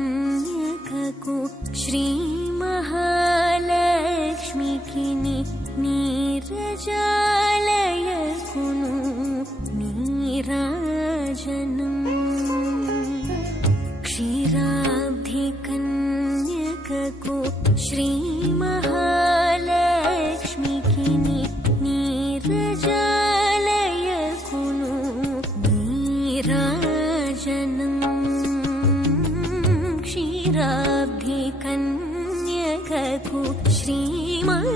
क्षीराब्धिकन्यकको श्रीमहालक्ष्मीकी नीरजालयकुनु नीराजनम् क्षीराब्धिकन्यकको श्रीमहालक्ष्मीकी नीरजालयकुनु नीराजनम् क्षीराब्धिकन्यकको श्रीमहालक्ष्मीकी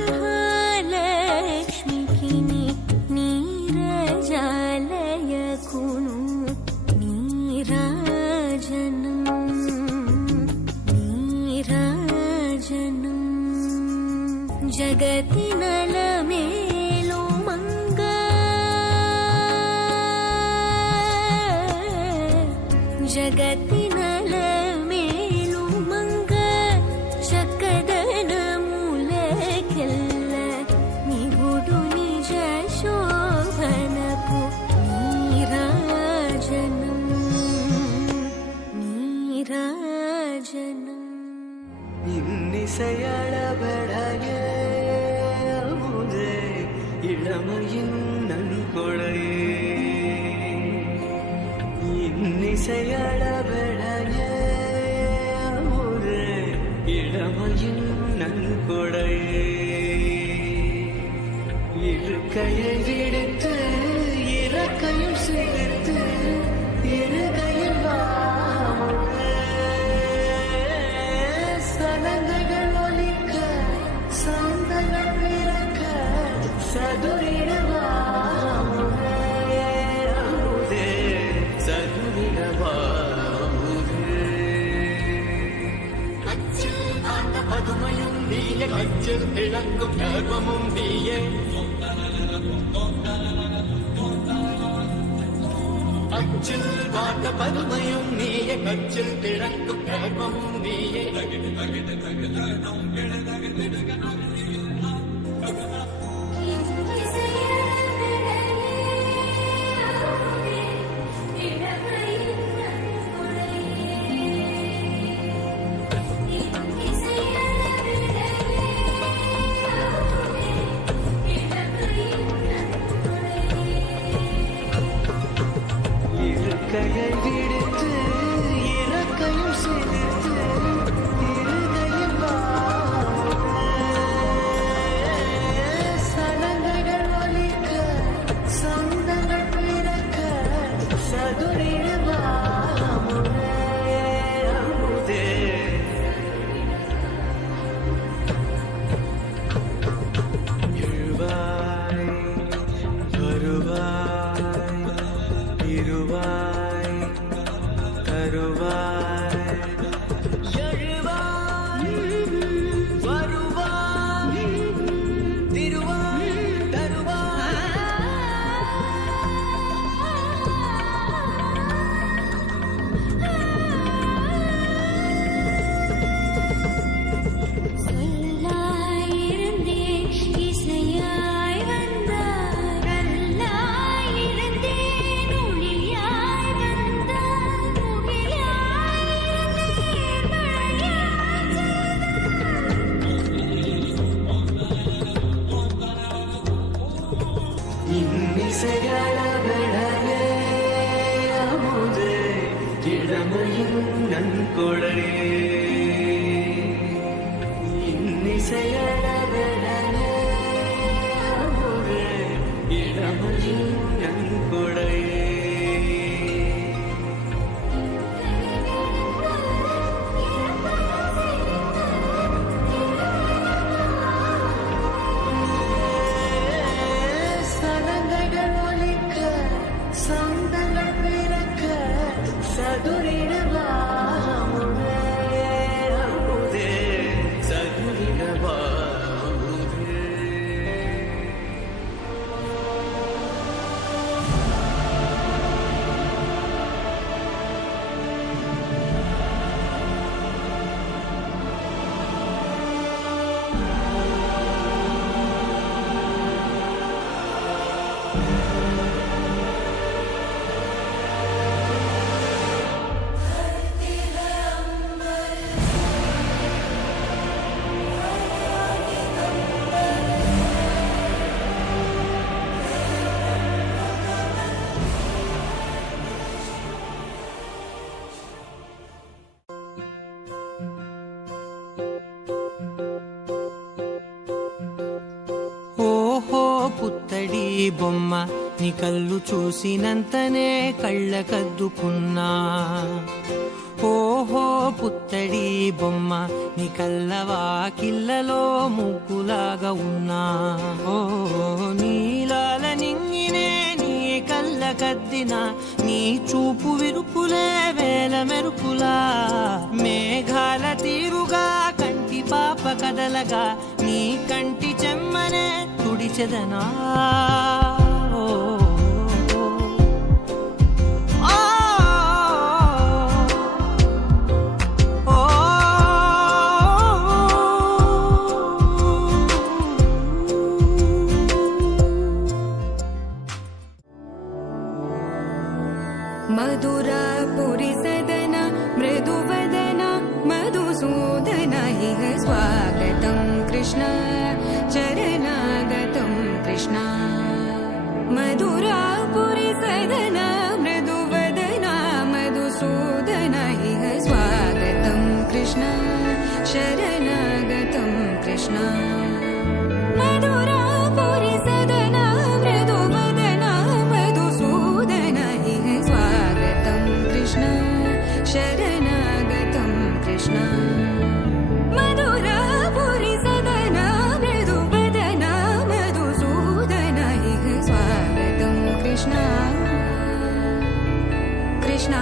नीरजालयकुनु नीराजनम् नीराजनम् जगति नलमेलो मंग जगति இசையளபடைய அமுதே இளமையின் நன்கொடையே இன்னிசையளபடைய அமுதே இளமையின் நன்கொடையே இருக்கையை விடுத்து இறக்கையும் சேர்த்து இருகையில் பதுமையும் நீயே கச்சில் திளங்கும் கர்வமும் நீயே அச்சில் பார்த்த பதுமையும் நீயே கச்சில் திளங்கும் கர்வமும் நீயே கையை விடுத்து இறக்கையும் சேர்த்து இருகையில் சலங்கைகள் ஒலிக்க சொந்தங்கள் பிறக்க சதுரிடுவாமுதே எழுவாய் வருவாய் இருவாய் வருவாய் எழுவாய் வருவாய் திருவாய் தருவாய் சொல்லாய் இருந்தே இசையாய் வந்தாய் கல்லாய் இருந்தே நொழியாய் வந்தாய் இன்னிசையளபடைய அமுதே இளமையின் நன்கொடையே இன்னிசையளபடைய அமுதே இளமையின் நன்கொடையே బొమ్మ నీ కళ్ళు చూసినంతనే కళ్ళకద్దుకున్నా. ఓహో పుత్తడి బొమ్మ నీ కళ్ళవాకిళ్ళలో ముగ్గులాగా ఉన్నా. ఓ నీలాల నింగినే నీ కళ్ళకద్దిన నీ చూపు విరుపులే వేల మెరుపులా. మేఘాల తీరుగా కంటి పాప కదలగా నీ కంటి చెమ్మనే తుడిచెదనా. मधुरापुरी सदन मृदुवदन मधुसूदन इह स्वागतं कृष्ण चरणागतं कृष्ण. मधुरापुरी सदन मृदुवदन मधुसूदन इह स्वागतं कृष्ण शरणागतं कृष्ण. मधुरापुरी सदन मृदुवदन मधुसूदन इह स्वागतं कृष्ण शरणागतं कृष्ण. मधुरापुरी सदन मृदुवदन मधुसूदन इह स्वागतं कृष्ण कृष्ण.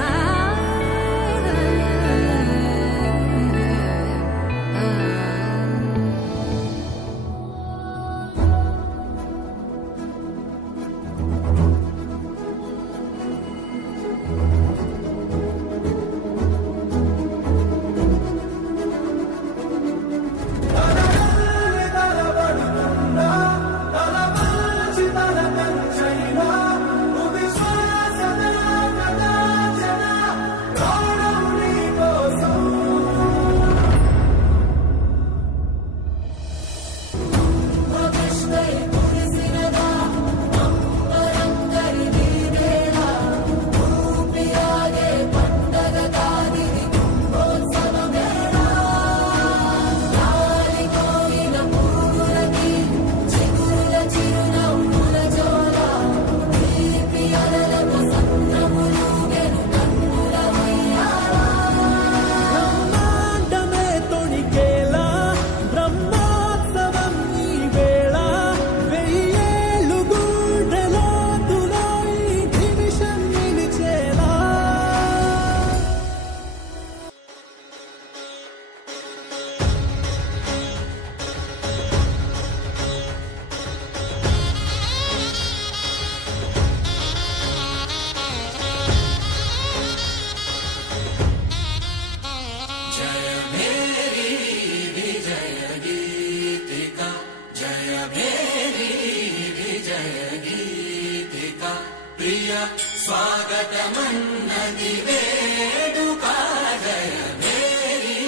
स्वागतमन्नदि वेदुका जय मेरी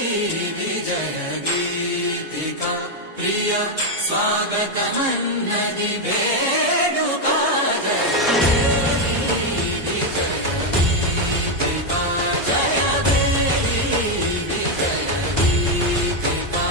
विजय गीतिका प्रिय स्वागतमन्नदि वेदुका जय मेरी विजय गीतिका जय मेरी विजय गीतिका.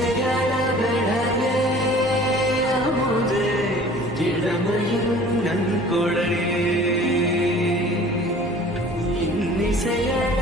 இசையழகழகே அமுதே இளமையின் நன்கொடையே இன்னிசையழகே